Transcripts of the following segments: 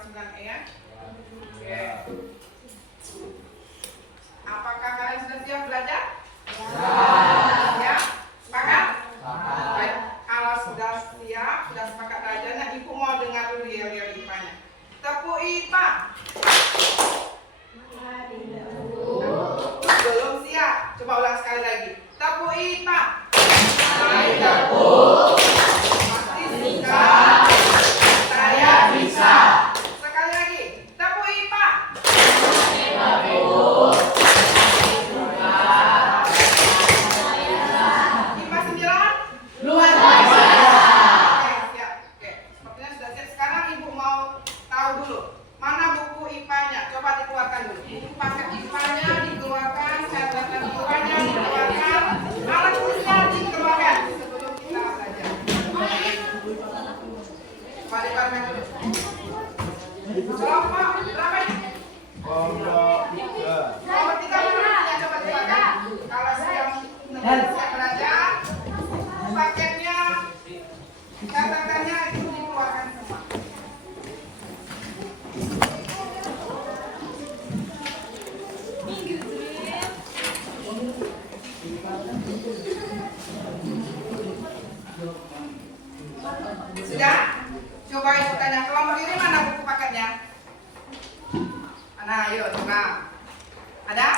kelas 9E ya. Oke. Apakah kalian sudah siap belajar? Ya. Sepakat? Baik. Kalau sudah siap, sudah sepakat belajar, nah Ibu mau dengar dulu ya IPA-nya. Tepuk IPA. Belum siap. Coba ulang sekali lagi. Tepuk IPA. Saya tepuk. Pasti suka. Saya bisa. Sekali lagi. Tepuk IPA. Saya tepuk. IPA 9. Luar biasa. Oke, siap. Oke, sepertinya sudah siap. Sekarang Ibu mau tahu dulu. Mana buku IPA-nya? Coba dikeluarkan dulu. Buku paket IPA-nya dikeluarkan, catatan IPA-nya dikeluarkan, alat tulisnya dikeluarkan sebelum kita belajar. Coba dikeluarkan dulu. Kelompok berapa ini? Kelompok 3. Kelompok 3 mana? Coba dikeluarkan. Kalau sudah siap belajar, paketnya, catatannya itu dikeluarkan semua. Sudah? Coba Ibu tanya, kelompok ini mana buku paketnya? Mana? Ayo coba. Ada?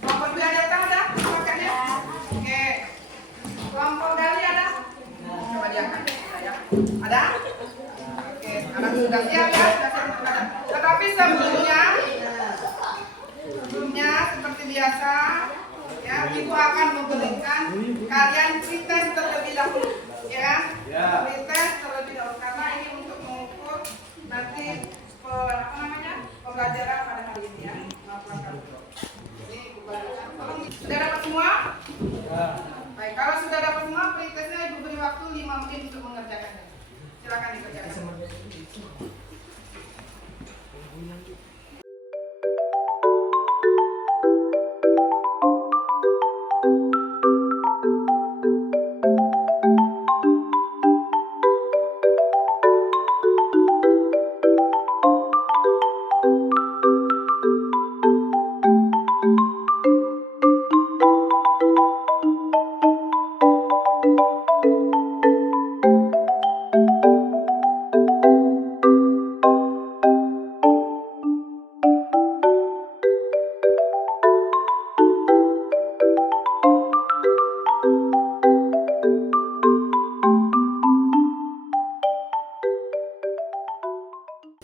Kelompok 2 ada buku paketnya? Oke. Kelompok Dali ada? Coba diangkat. Ada? Oke, sekarang sudah siap ya? Sudah siap untuk belajar. Tetapi sebelumnya seperti biasa ya, Ibu akan memberikan kalian pretest terlebih dahulu, ya kan? Ya. Pretest terlebih dahulu karena ini untuk mengukur nanti pembelajaran pada hari ini ya. Ini Ibu bacakan. Sudah dapat semua? Ya. Baik, kalau sudah dapat semua, pretestnya Ibu beri waktu 5 menit untuk mengerjakannya. Silakan dikerjakan.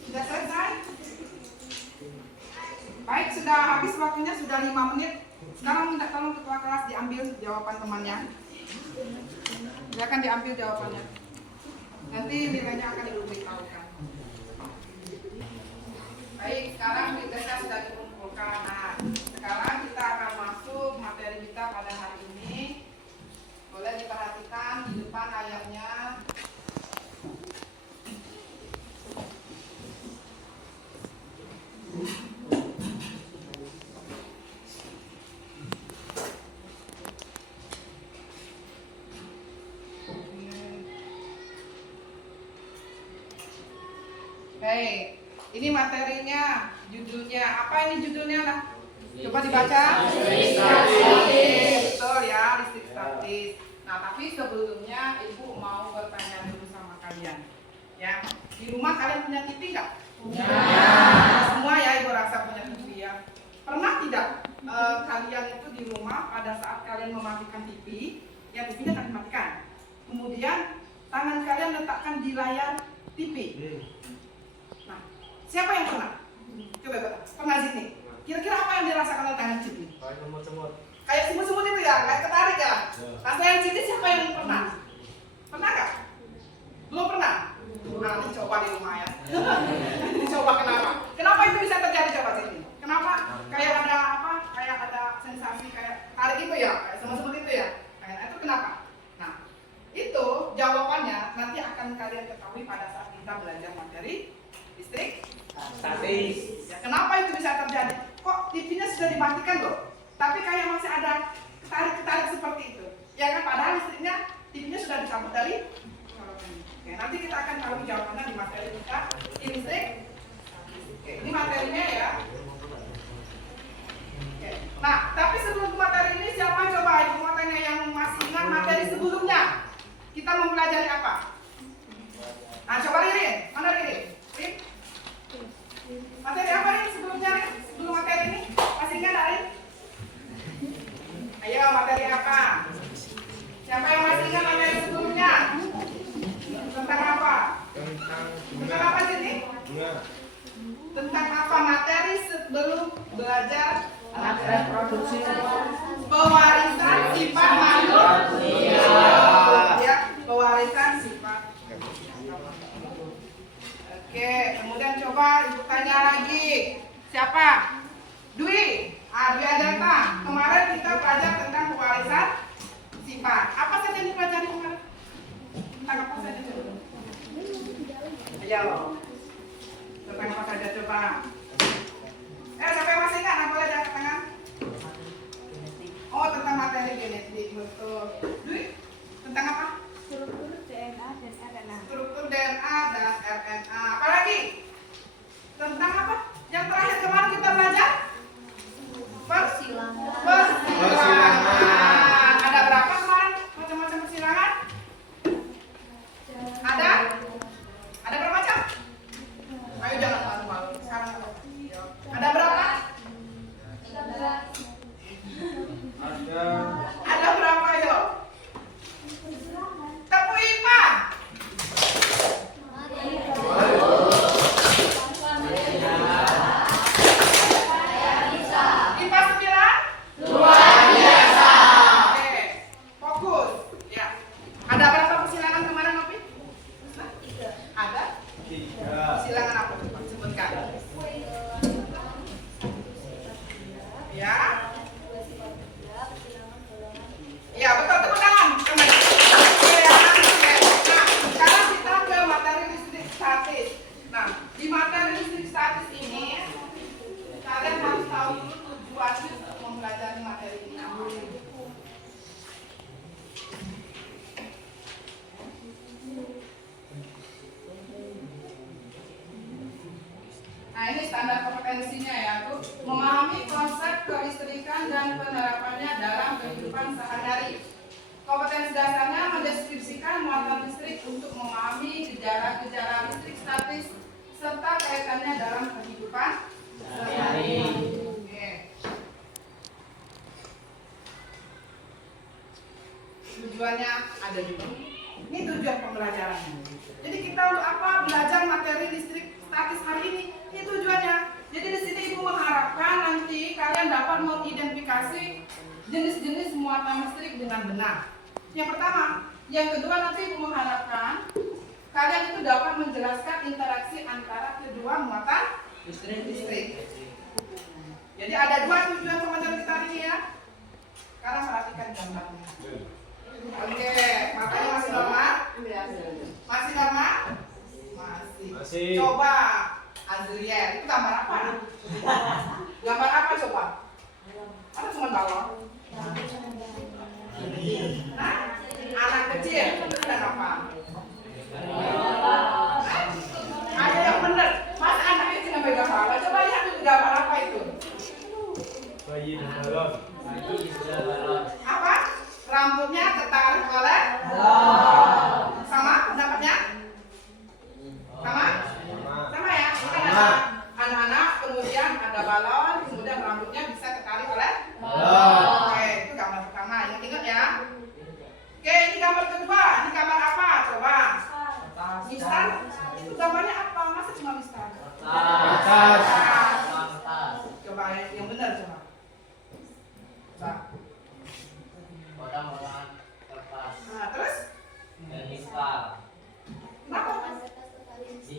Sudah selesai? Baik, sudah habis waktunya, sudah 5 menit. Sekarang minta tolong ketua kelas diambil jawaban temannya. Silakan diambil jawabannya. Nanti nilainya akan diberitahukan. Baik, sekarang pretestnya sudah dikumpulkan. Nah, sekarang kita akan masuk materi kita pada hari ini. Boleh diperhatikan di depan layarnya. Baik, ini materinya, judulnya. Apa ini judulnya lah? Coba dibaca. Listrik statis. Betul ya, listrik statis. Nah, tapi sebelumnya Ibu mau bertanya dulu sama kalian. Ya, di rumah kalian punya TV nggak? Punya. Semua ya, Ibu rasa punya TV ya. Pernah tidak kalian itu di rumah pada saat kalian mematikan TV, ya TV-nya akan dimatikan. Kemudian tangan kalian letakkan di layar TV. Siapa yang pernah? Coba pernah sini. Kira-kira apa yang dirasakan oleh tangan Citi? Kayak semut-semut itu ya, kayak ketarik ya. Nah, selain Citi siapa yang pernah? Pernah nggak? Belum pernah? Nanti coba di rumah ya. Dicoba kenapa? Kenapa itu bisa terjadi coba Citi? Kenapa? Kayak ada apa? Kayak ada sensasi kayak tarik itu ya, kayak semut-semut itu ya. Nah, itu kenapa? Nah, itu jawabannya nanti akan kalian ketahui pada saat kita belajar materi listrik Statis. ya, kenapa itu bisa terjadi? Kok TV-nya sudah dimatikan loh, tapi kayak masih ada ketarik-ketarik seperti itu. Ya kan, padahal listriknya, TV-nya sudah dicabut dari. Oke, nanti kita akan tahu jawabannya di materi kita listrik Materi apa nih sebelumnya nih? Sebelum materi ini? Masih ingat dari? Ayo, materi apa? Siapa yang masih ingat materi sebelumnya? Tentang apa? Tentang apa sih ini? Tentang apa materi sebelum belajar reproduksi? Pewarisan sifat manusia. Ya, pewarisan sifat. Oke, kemudian coba ibu tanya lagi. Siapa? Dwi. Dwi Adanta. Kemarin kita belajar tentang pewarisan sifat. Apa saja yang dipelajari kemarin? Tentang apa saja coba? Ayo. Tentang apa saja coba? Siapa yang masih ingat? Boleh angkat tangan. Oh, tentang materi genetik, betul. Dwi, tentang apa? Struktur DNA dan RNA. Struktur DNA dan RNA. Apalagi? Tentang apa? Yang terakhir kemarin kita belajar? Persilangan. Ada berapa kemarin macam-macam persilangan? Ada? Ada berapa macam? Ayo jangan malu-malu. Sekarang ada berapa? Ada berapa yo? Tepuk IPA. IPA 9? Luar biasa. Oke, fokus. Ya. Ada berapa persilangan kemarin, Nopi? Ada? 3. Persilangan apa? Sebutkan. Ya. Ya, betul, tepuk tangan. Kembali. Oke, nah, sekarang kita ke materi listrik statis. Nah, di materi listrik statis ini kalian harus tahu dulu tujuannya untuk mempelajari materi ini. Nah, ini standar kompetensinya ya, tuh memahami konsep kelistrikan dan penerapannya dalam kehidupan sehari-hari. Kompetensi dasarnya mendeskripsikan muatan listrik untuk memahami gejala-gejala listrik statis serta kaitannya dalam kehidupan sehari-hari. Oke. Tujuannya ada juga. Ini tujuan pembelajarannya. Jadi kita untuk apa belajar materi listrik statis hari ini? Ini tujuannya. Jadi di sini ibu mengharapkan nanti kalian dapat mengidentifikasi jenis-jenis muatan listrik dengan benar. Yang pertama, yang kedua nanti ibu mengharapkan kalian itu dapat menjelaskan interaksi antara kedua muatan listrik. Jadi ada dua tujuan pembelajaran kita hari ini ya. Sekarang perhatikan gambarnya. Oke, matanya masih normal? Masih normal? Masih. Coba Azriel, itu gambar apa? Gambar apa coba? Ada cuma balon. Nah, anak kecil itu dan apa? Ada yang benar. Masa anak kecil yang pegang balon? Coba lihat dulu gambar apa itu? Bayi dan balon. Apa? Rambutnya tertarik oleh? Sama pendapatnya? Sama? Sama ya? Kan ada anak-anak, kemudian ada balon, kemudian rambutnya bisa tertarik oleh? Oke, itu gambar pertama. Ingat ya? Oke, ini gambar kedua. Ini gambar apa? Coba. Mistar. Itu gambarnya apa? Masa cuma mistar? Coba yang benar coba. Coba. Nah, terus? Kenapa?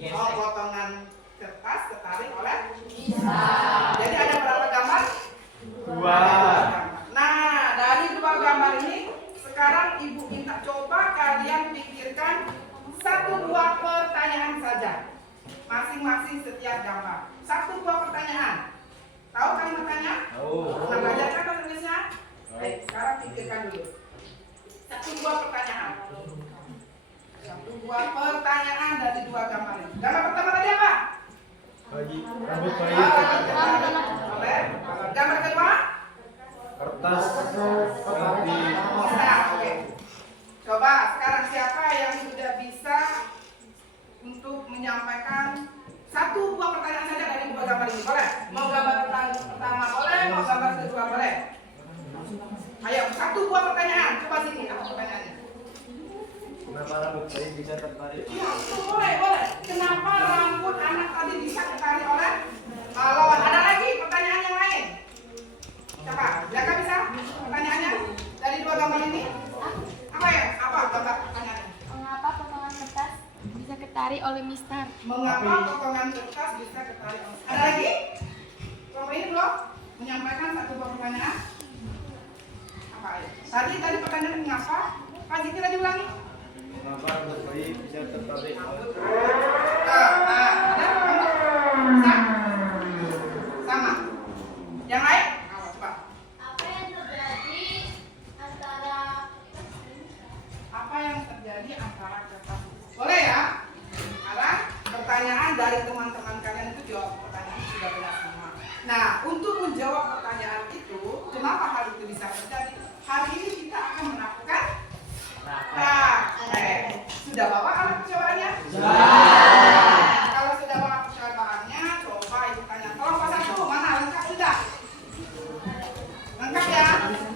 Oh, potongan kertas tertarik oleh? Jadi ada berapa gambar? 2. Nah, dari 2 gambar ini sekarang ibu minta coba kalian pikirkan 1-2 pertanyaan saja. Masing-masing setiap gambar. 1-2 pertanyaan. Tahu kalimatnya? Tahu. Pernah belajar kan bahasa Indonesia? Baik, sekarang pikirkan dulu. 1-2 pertanyaan. 1-2 pertanyaan dari 2 gambar ini. Gambar pertama tadi apa? Bayi, rambut bayi. Gambar kedua? Kertas ganti. Nah, oke. Coba sekarang siapa yang sudah bisa untuk menyampaikan 1-2 pertanyaan saja dari Mau gambar pertama boleh, mau gambar kedua boleh. Ayo, satu buah pertanyaan. Coba sini, apa pertanyaannya? Kenapa rambut bayi bisa tertarik? Ya, itu boleh, boleh. Kenapa rambut anak tadi bisa tertarik oleh lawan? Ada lagi pertanyaan yang lain? Coba, Jaka bisa pertanyaannya dari dua gambar ini? Apa ya? Apa gambar pertanyaannya? Mengapa potongan kertas bisa ketarik oleh Mister? Mengapa potongan kertas bisa ketarik oleh? Ada lagi? Kelompok ini belum menyampaikan satu buah pertanyaan? Apa ya? Tadi pertanyaan mengapa? Pak Ziki tadi ulangi. Kenapa rambut bayi bisa tertarik? Sama. Yang lain? Coba. Apa yang terjadi antara kertas? Boleh ya? Sekarang pertanyaan dari teman-teman kalian itu jawab pertanyaan sudah benar semua. Nah, untuk menjawab pertanyaan itu, kenapa hal itu bisa terjadi? Hari ini kita akan melakukan praktek. Sudah bawa alat percobaannya? Kalau sudah bawa percobaannya, coba ibu tanya. Kelompok satu mana lengkap sudah? Lengkap ya?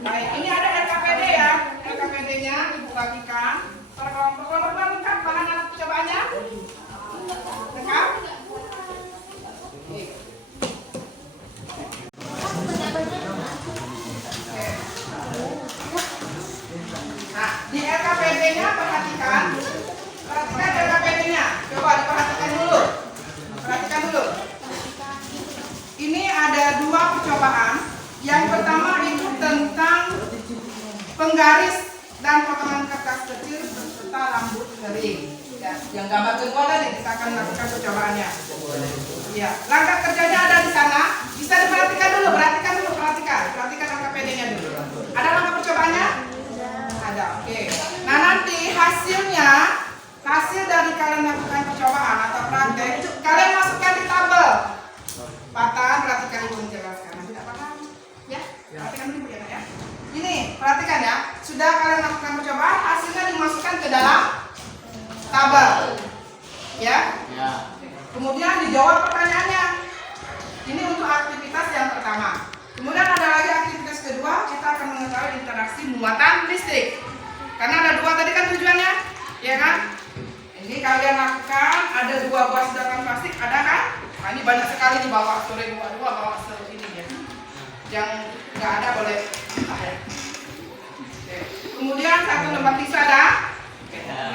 Baik, ini ada LKPD ya. LKPD-nya ibu bagikan. Per kelompok lengkap bahan alat percobaannya? Lengkap? Oke. Nah, di LKPD-nya perhatikan LKPD-nya. Coba diperhatikan dulu. Perhatikan dulu. Ini ada dua percobaan. Yang pertama itu tentang penggaris dan potongan kertas kecil beserta rambut kering. Ya, yang gambar kedua tadi kita akan lakukan percobaannya. Ya, langkah kerjanya ada di sana. Bisa diperhatikan dulu, perhatikan LKPD-nya dulu. Ada langkah percobaannya? Ada, oke. Nah, nanti hasil dari kalian lakukan percobaan atau praktek, kalian masukkan di tabel. Patan, perhatikan ibu menjelaskan. Tidak paham? Ya, perhatikan dulu ya. Ini, perhatikan ya. Sudah kalian lakukan percobaan, hasilnya dimasukkan ke dalam tabel. Ya? Ya. Kemudian dijawab pertanyaannya. Ini untuk aktivitas yang pertama. Kemudian ada lagi aktivitas kedua, kita akan mengetahui interaksi muatan listrik. Karena ada dua tadi kan tujuannya, ya kan? Ini kalian lakukan, ada dua buah sedotan plastik, ada kan? Nah, ini banyak sekali dibawa, sore dua bawa ini ya. Yang nggak ada boleh. Oke. Kemudian satu lembar tisu ada.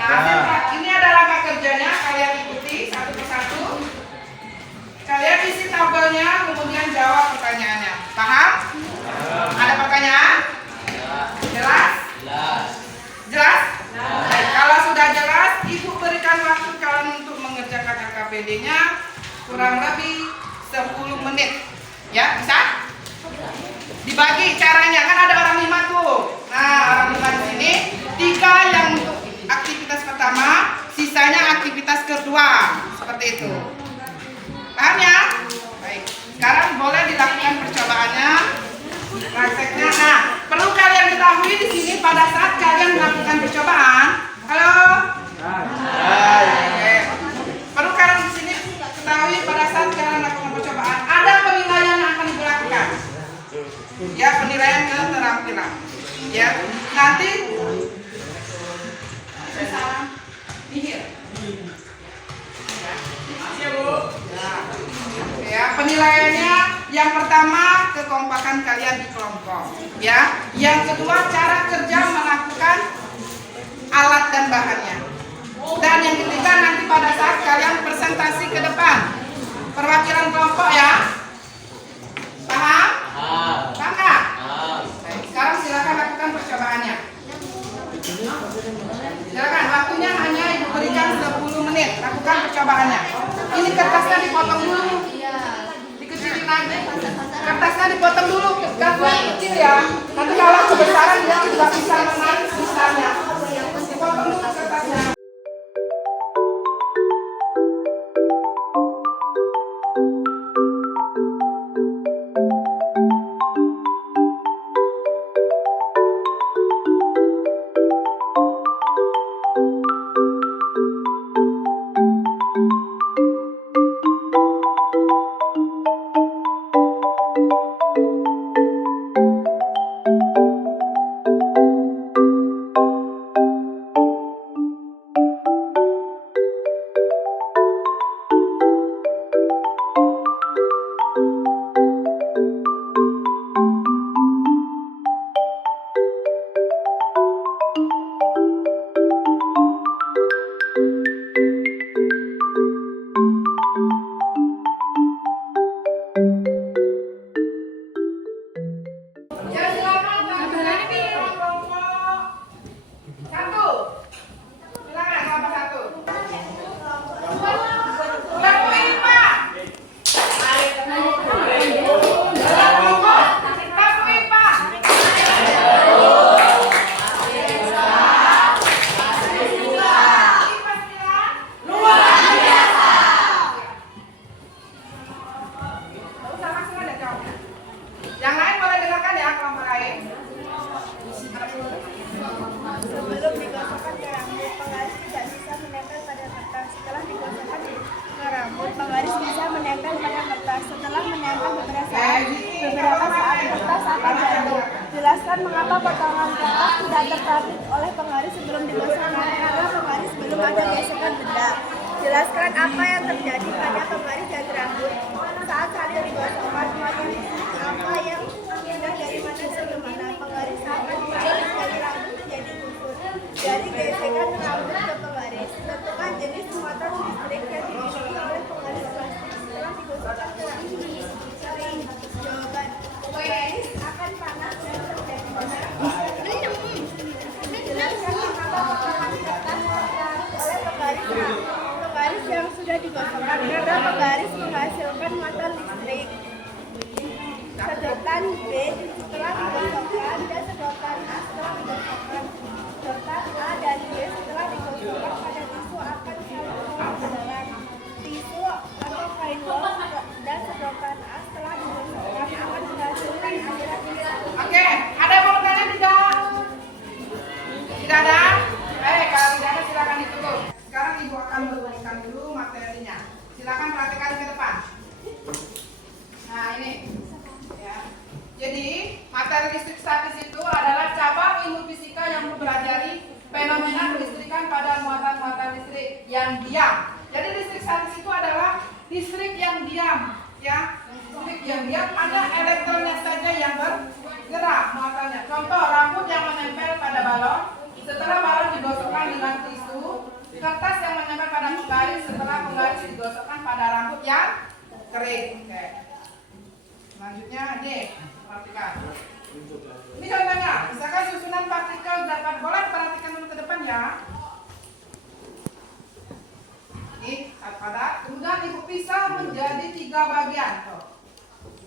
Nah, ini ada langkah kerjanya, kalian ikuti satu persatu. Kalian isi tabelnya, kemudian jawab pertanyaannya. Paham? Ada pertanyaan? Jelas? Jelas? Baik, kalau sudah jelas, ibu berikan waktu kalian untuk mengerjakan LKPD-nya kurang lebih 10 menit. Ya, bisa? Dibagi caranya, kan ada orang 5 tuh. Nah, orang 5 di sini, 3 yang untuk aktivitas pertama, sisanya aktivitas kedua. Seperti itu. Paham ya? Baik. Sekarang boleh dilakukan percobaannya, prakteknya. Nah, perlu kalian ketahui di sini pada saat kalian melakukan percobaan. Halo? Oke. Perlu kalian di sini ketahui pada saat kalian melakukan percobaan, ada penilaian yang akan dilakukan. Ya, penilaian keterampilan. Ya, nanti salam nihil. Ya, penilaiannya yang pertama kekompakan kalian di kelompok, ya. Yang kedua cara kerja melakukan alat dan bahannya. Dan yang ketiga nanti pada saat kalian presentasi ke depan perwakilan kelompok ya. Paham? Paham nggak? Baik, sekarang silakan lakukan percobaannya. Silakan, waktunya hanya ibu berikan 10 menit. Lakukan percobaannya. Ini kertasnya dipotong dulu. Dikecilin lagi. Kertasnya dipotong dulu. Kertasnya kecil ya. Nanti kalau kebesaran dia tidak bisa menarik sisanya. Dipotong dulu kertasnya. sebelum digosokkan ke rambut. Penggaris tidak bisa menempel pada kertas. Setelah digosokkan ke rambut, penggaris bisa menempel pada kertas. Setelah menempel beberapa saat kertas akan jatuh. Jelaskan mengapa potongan kertas tidak tertarik oleh penggaris sebelum digosokkan, karena penggaris belum ada gesekan benda. Jelaskan apa yang terjadi pada penggaris dan rambut saat salin digosokkan. Apa yang pindah dari mana ke mana. Penggaris akan ditarik dari rambut menjadi kusut. Dari gesekan rambut ke penggaris. Tentukan jenis muatan listrik yang dimiliki oleh penggaris plastik setelah digosokkan ke rambut. Jawaban: penggaris akan panas dan terjadi panas. Jelaskan mengapa potongan kertas tertarik oleh penggaris rambut. Penggaris yang sudah digosokkan karena penggaris menghasilkan muatan listrik. Sedotan B setelah digosokkan dan sedotan A setelah digosokkan. Sedotan A dan B setelah digosokkan pada tisu akan saling berjalan. Tisu atau kain gos dan sedotan A setelah digosokkan akan menghasilkan aliran tisu. Oke, ada yang mau bertanya tidak? Tidak ada? Kalau tidak ada silakan ditutup. Sekarang Ibu akan merumuskan dulu materinya. Silakan perhatikan ke depan. Nah ini. Ya. Jadi materi listrik statis itu adalah cabang ilmu fisika yang mempelajari fenomena kelistrikan pada muatan-muatan listrik yang diam. Jadi listrik statis itu adalah listrik yang diam, ya. Listrik yang diam, ada elektronnya saja yang bergerak muatannya. Contoh rambut yang menempel pada balon, setelah balon digosokkan dengan tisu, kertas yang menempel pada penggaris setelah penggaris digosokkan pada rambut yang kering. Oke. Selanjutnya nih, perhatikan. Ini contohnya, misalkan susunan partikel dapat boleh perhatikan dulu ke depan ya. Ini pada, kemudian Ibu pisah menjadi 3 bagian. Tuh.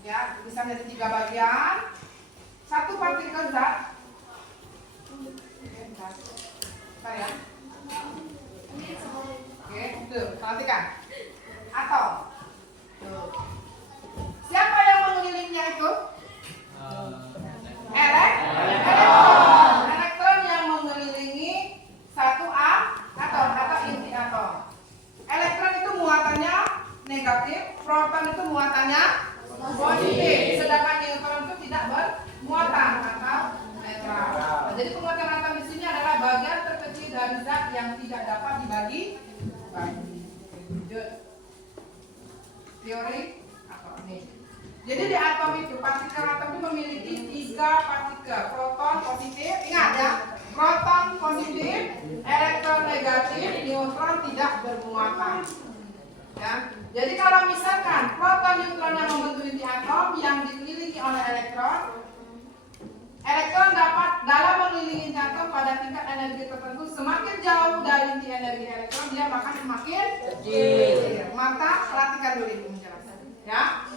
Ya, bisa menjadi 3 bagian. Satu partikel zat. Oke, ya. Oke, tuh, perhatikan. Atom. Tuh. Siapa yang mengelilingnya itu? Elektron. Elektron yang mengelilingi satu atom atau inti atom. Elektron itu muatannya negatif, proton itu muatannya positif. Sedangkan neutron itu tidak bermuatan atau netral. Nah, jadi penguatan atom di sini adalah bagian terkecil dari zat yang tidak dapat dibagi. Teori atom nih. Jadi di atom itu, partikel atom itu memiliki 3 partikel, proton positif, ingat ya, proton positif, elektron negatif, neutron tidak bermuatan. Ya. Jadi kalau misalkan proton neutron yang membentuk inti atom yang dikelilingi oleh elektron, elektron dapat dalam mengelilingi inti atom pada tingkat energi tertentu. Semakin jauh dari inti energi elektron, dia akan semakin kecil. Maka perhatikan dulu ini menjelaskan. Ya.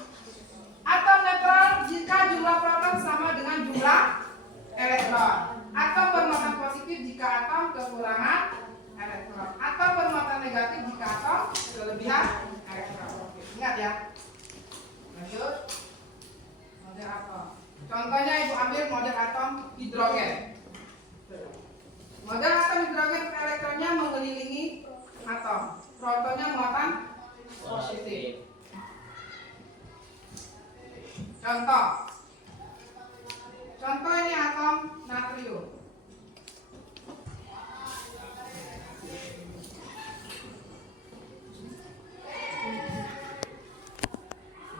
Atom netral jika jumlah proton sama dengan jumlah elektron. Atom bermuatan positif jika atom kekurangan elektron. Atom bermuatan negatif jika atom kelebihan elektron. Oke, ingat ya. Lanjut. Model atom. Contohnya Ibu ambil model atom hidrogen. Model atom hidrogen elektronnya mengelilingi atom. Protonnya muatan positif. Contoh ini atom natrium.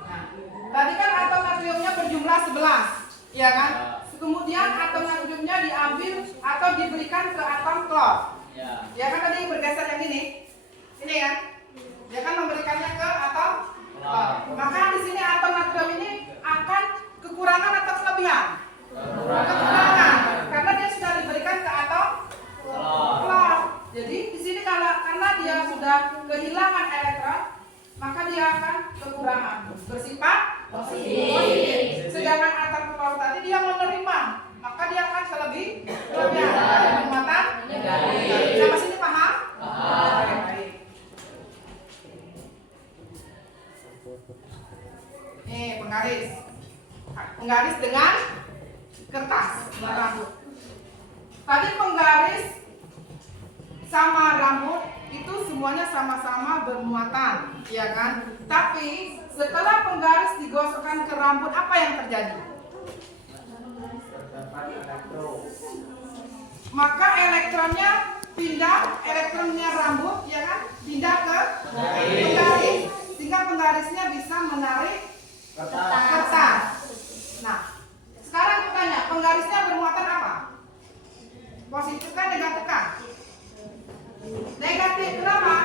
Nah, tadi kan atom natriumnya berjumlah 11, ya kan? Kemudian atom natriumnya diambil atau diberikan ke atom klor. Ya kan tadi bergeser yang ini kan? Dia kan memberikannya ke atom klor. Maka di sini atom natrium ini akan kekurangan atau kelebihan? Kekurangan, karena dia sudah diberikan ke atom klor. Jadi di sini karena dia sudah kehilangan elektron, maka dia akan kekurangan, bersifat positif. Sedangkan atom klor tadi dia menerima, maka dia akan kelebihan, bermuatan negatif. Sampai sini paham? Baik. Nih penggaris dengan kertas rambut. Tadi penggaris sama rambut itu semuanya sama-sama bermuatan, ya kan? Tapi setelah penggaris digosokkan ke rambut, apa yang terjadi? Maka elektronnya pindah, elektronnya rambut, ya kan? Pindah ke penggaris, sehingga penggarisnya bisa menarik kertas. Nah, sekarang aku tanya, penggarisnya bermuatan apa? Positif kan, negatif kan? Negatif, kenapa?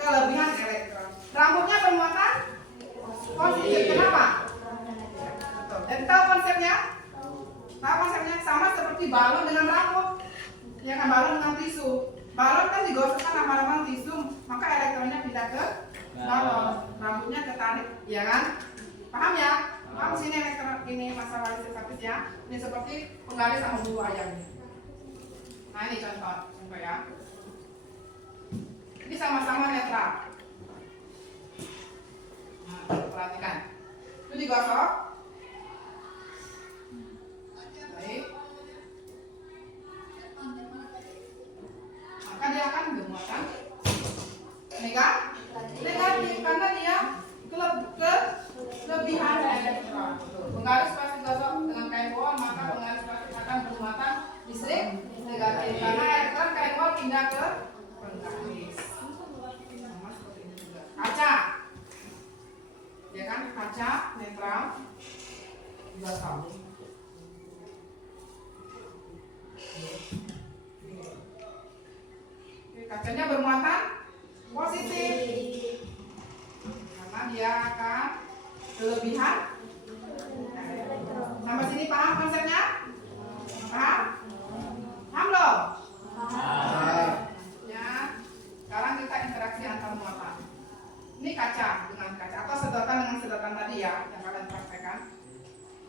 Kelebihan elektron. Rambutnya bermuatan positif, kenapa? Jadi tahu konsepnya? Tahu konsepnya? Sama seperti balon dengan rambut. Ya kan, balon dengan tisu. Balon kan digosokkan lama-lama tisu, maka elektronnya pindah ke balon. Rambutnya ketarik, ya kan? Paham ya? Paham sini elektron ini masalah listrik ya? Ini seperti penggaris sama bulu ayam ini. Nah ini contoh ya. Ini sama-sama netral. Nah, perhatikan. Itu digosok. Baik. Maka dia akan bermuatan negatif karena dia kelebihan elektron. Penggaris plastik gosok dengan kain bawang, maka penggaris plastik akan bermuatan listrik negatif karena elektron kain bawang pindah ke penggaris. Sama seperti ini juga. Kaca, ya kan? Kaca netral gosok. Kacanya bermuatan positif karena dia akan kelebihan. Sampai sini paham konsepnya? Paham? Paham loh? Ya. Sekarang kita interaksi antar muatan. Ini kaca dengan kaca atau sedotan dengan sedotan tadi ya yang kalian praktekkan.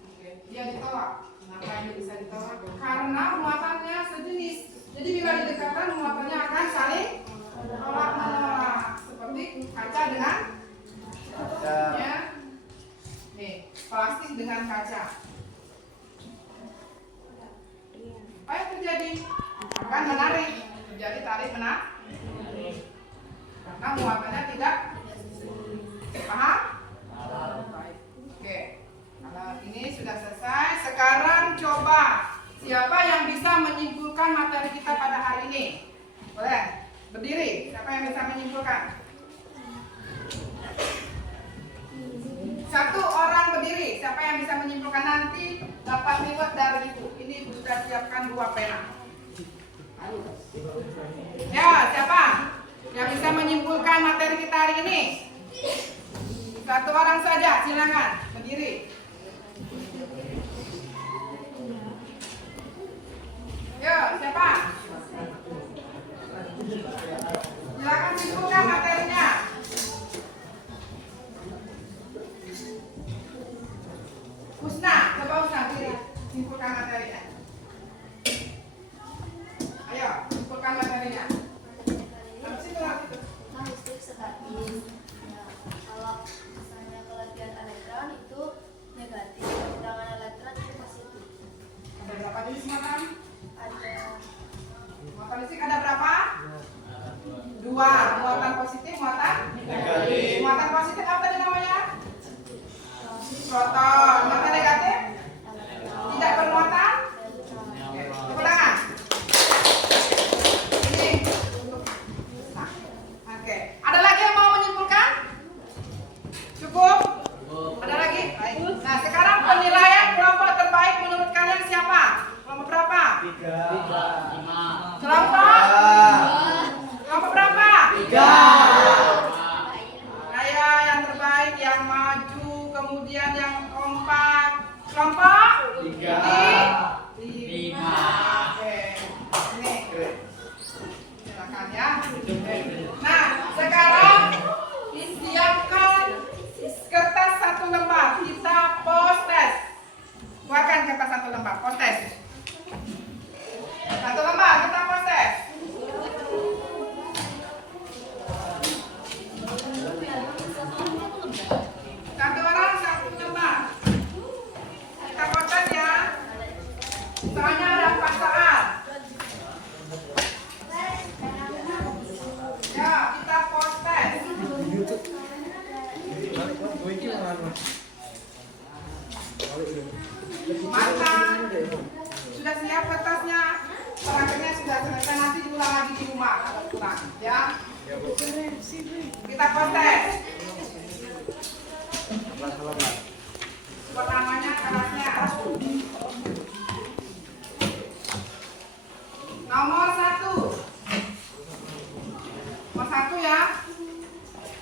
Oke, dia ditolak. Kenapa ini bisa ditolak? Karena muatannya sejenis. Jadi bila didekatkan muatannya akan saling tolak-menolak seperti kaca dengan ya. Nih, plastik dengan kaca. Apa yang terjadi? Akan menarik. Terjadi tarik menarik. Karena muatannya tidak paham? Baik. Oke. Kalau ini sudah selesai, sekarang coba siapa yang bisa menyimpulkan materi kita pada hari ini? Boleh? Berdiri. Siapa yang bisa menyimpulkan? Satu orang berdiri. Siapa yang bisa menyimpulkan nanti dapat reward dari ibu. Ini sudah siapkan 2 pena. Ya, siapa yang bisa menyimpulkan materi kita hari ini? Satu orang saja, silakan berdiri. Yo, siapa? Silakan simpulkan materinya. Husna, coba Husna diri. Simpulkan materinya. Ayo, simpulkan materinya. Listrik statis. Nah, kalau misalnya kelebihan elektron itu negatif, kehilangan elektron itu positif. Ada berapa jenis muatan? Ada Muatan listrik ada berapa? 2. Muatan positif, muatan negatif. Muatan positif apa tadi namanya? Proton. Muatan negatif? Tidak bermuatan? Oke, tepuk tangan. Ini untuk nah, oke. Ada lagi yang mau menyimpulkan? Cukup? Ada lagi? Baik. Nah, sekarang penilaian kelompok terbaik menurut kalian siapa? Kelompok berapa? 3. Kelompok? Kelompok berapa? 3. Saya yang terbaik, yang maju, kemudian yang kompak. Kelompok? 3. 5. Oke. Ini. Silakan ya. Nah, sekarang siapkan kertas 1 lembar. Kita post test. Buatkan kertas 1 lembar. Post test. 1 lembar kita post test. Satu orang 1 lembar. Kita post test ya. Matang. Sudah siap kertasnya? Prakteknya sudah selesai, nanti diulang lagi di rumah kalau kurang, ya. Kita kontes. Pertamanya kertasnya. Nomor 1. Nomor 1 ya.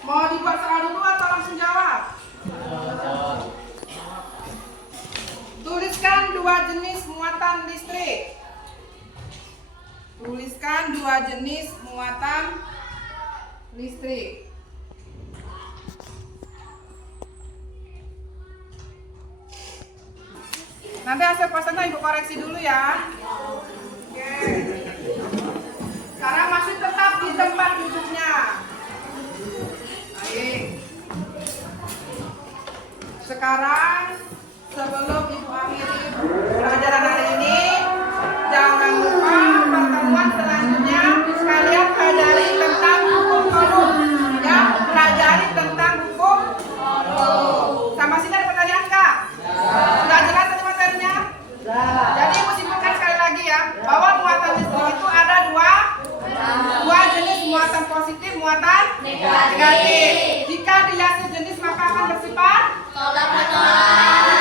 Mau dibuat soal dulu atau langsung jawab? Tuliskan 2 jenis muatan listrik. Tuliskan 2 jenis muatan listrik. Nanti hasil pesannya Ibu koreksi dulu ya. Oke. Sekarang masih tetap di tempat duduknya. Baik. Sekarang sebelum Ibu akhiri pelajaran hari ini, jangan lupa pertemuan selanjutnya kalian pelajari tentang hukum kolom. Ya, pelajari tentang hukum kolom. Sampai sini ada pertanyaan Kak? Sudah jelas tadi materinya? Jadi Ibu simpulkan sekali lagi ya, bahwa muatan listrik itu ada dua jenis, muatan positif, muatan negatif. Jika dia sejenis maka akan bersifat tolak menolak.